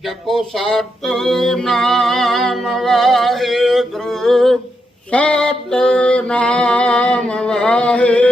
ਜਪੋ ਸਤ ਨਾਮ ਵਾਹਿਗੁਰੂ ਸਤ ਨਾਮ ਵਾਹਿਗੁਰੂ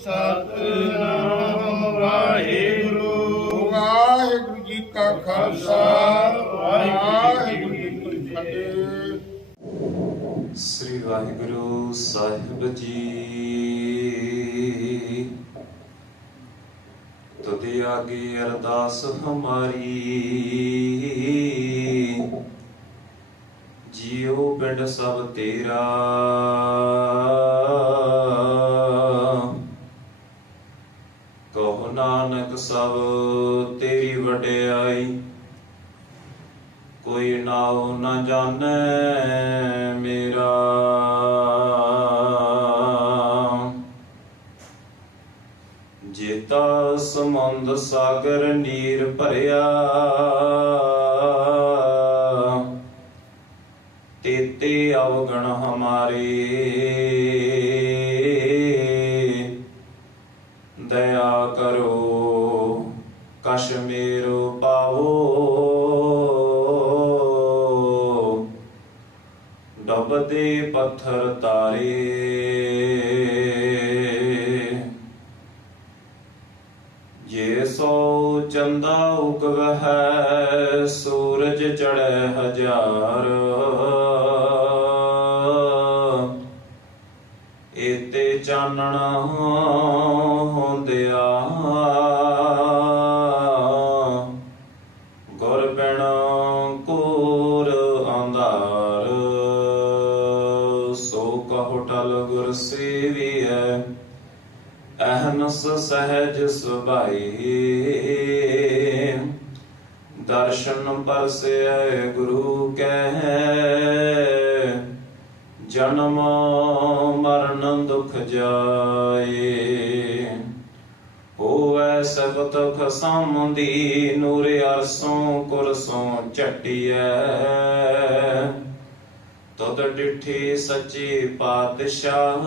ਸਤਨਾਮ ਵਾਹਿਗੁਰੂ। ਵਾਹਿਗੁਰੂ ਜੀ ਕਾ ਖਾਲਸਾ ਵਾਹਿਗੁਰੂ ਜੀ ਕੀ ਫਤਿਹ। ਸ੍ਰੀ ਵਾਹਿਗੁਰੂ ਸਾਹਿਬ ਜੀ। ਤੁਦੇ ਆਗੇ ਅਰਦਾਸ ਹਮਾਰੀ। ਜੀਉ ਪਿੰਡ ਸਭ ਤੇਰਾ। ਨਾਨਕ ਸਭ ਤੇਰੀ ਵਡਿਆਈ। ਕੋਈ ਨਾਉ ਨਾ ਜਾਣੈ ਮੇਰਾ। ਜੇਤਾ ਸਮੁੰਦ ਸਾਗਰ ਨੀਰ ਭਰਿਆ। ਤੇਤੇ ਅਵਗਣ ਹਮਾਰੇ। ਡੁੱਬਦੇ ਪੱਥਰ ਤਾਰੇ। ਜੇ ਸੋ ਚੰਦਾ ਉਗਵਹਿ ਸੂਰਜ ਚੜ੍ਹੈ ਹਜ਼ਾਰ। ਏਤੇ ਚਾਨਣ ਅਹਨਸ ਸਹਿਜ ਸੁਭਾਈ। ਦਰਸ਼ਨ ਪਰਸੈ ਗੁਰੂ ਕੈ। ਜਨਮ ਮਰਨ ਦੁਖ ਜਾਏ। ਹੋਵੈ ਸਬਤ ਖਸਮਦੀ ਨੂਰ ਅਰਸੋਂ ਕੁਰਸੋਂ ਚਟਿਐ ਤਦ ਡਿਠੀ ਸੱਚੀ ਪਾਤਸ਼ਾਹ।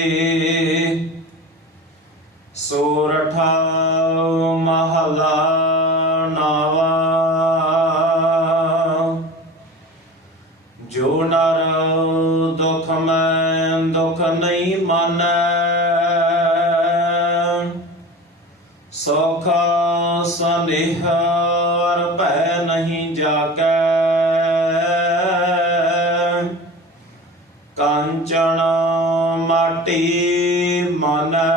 ਸੋਖ ਸੰਦੇਹ ਅਰ ਭੈ ਨਹੀਂ ਜਾਕੈ। ਕਾਂਚਨ ਮਾਟੀ ਮਨੈ।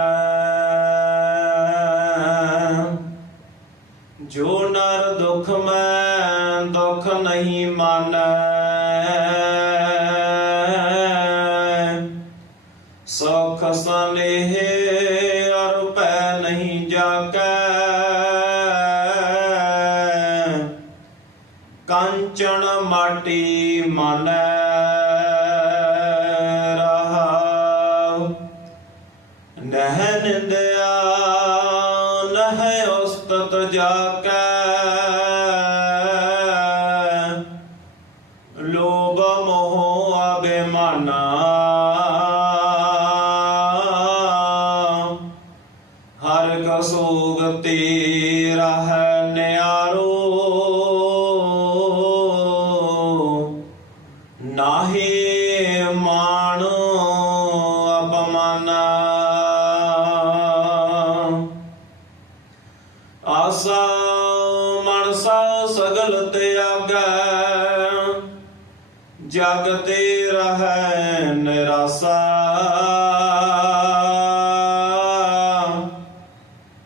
ਜੋ ਨਰ ਦੁਖ ਮੈਂ, ਦੁਖ ਨਹੀਂ ਮਾਨੈ। ਸੁਖ ਸਲੇਹ ਅਰ ਪੈ ਨਹੀਂ ਜਾਕੈ। ਕੰਚਨ ਮਾਟੀ ਮਾਨੈ ਰਹਾ। ਨਹਿ ਨਿੰਦਿਆ, ਨਹਿ ਉਸਤਤ ਜਾ ਕੈ ਲੋਭ ਮੋਹ ਅਭਿਮਾਨਾ ਹਰ ਕਸੋਗ ਤੇਰਾ ਸਗਲ ਤਿਆਗੈ ਜਗ ਤੇ ਰਹੈ ਨਿਰਾਸਾ।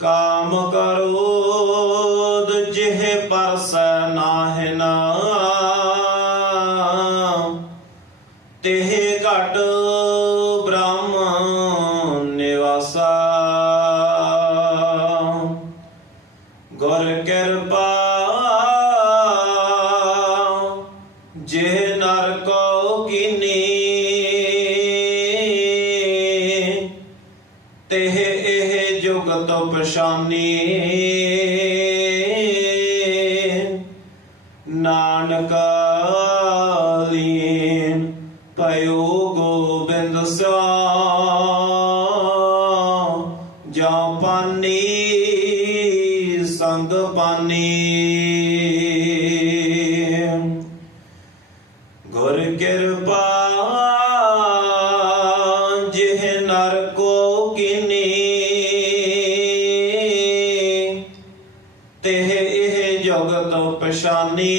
ਕਾਮ ਕਰੋਦ ਜਿਹ ਪਰਸ ਨਾਹਿ ਨਾ। ਤਿਹ ਘਟ ਕੀਨੀ ਤਿਹ ਇਹ ਜੁਗਤ ਪਛਾਨੀ ਨਾਨਕ ਲੀਨ ਗੁਰ ਕਿਰਪਾ ਜਿਹ ਨਰ ਕੋ ਕੀਨੀ। ਤਿਹ ਇਹ ਜਗਤ ਪਛਾਨੀ।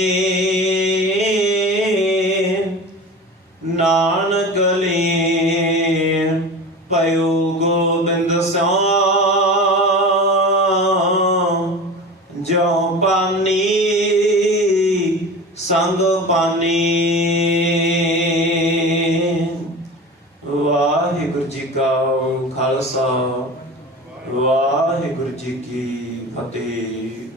ਸੰਗ ਪਾਨੀ। ਵਾਹਿਗੁਰੂ ਜੀ ਕਾ ਖਾਲਸਾ ਵਾਹਿਗੁਰੂ ਜੀ ਕੀ ਫਤਿਹ।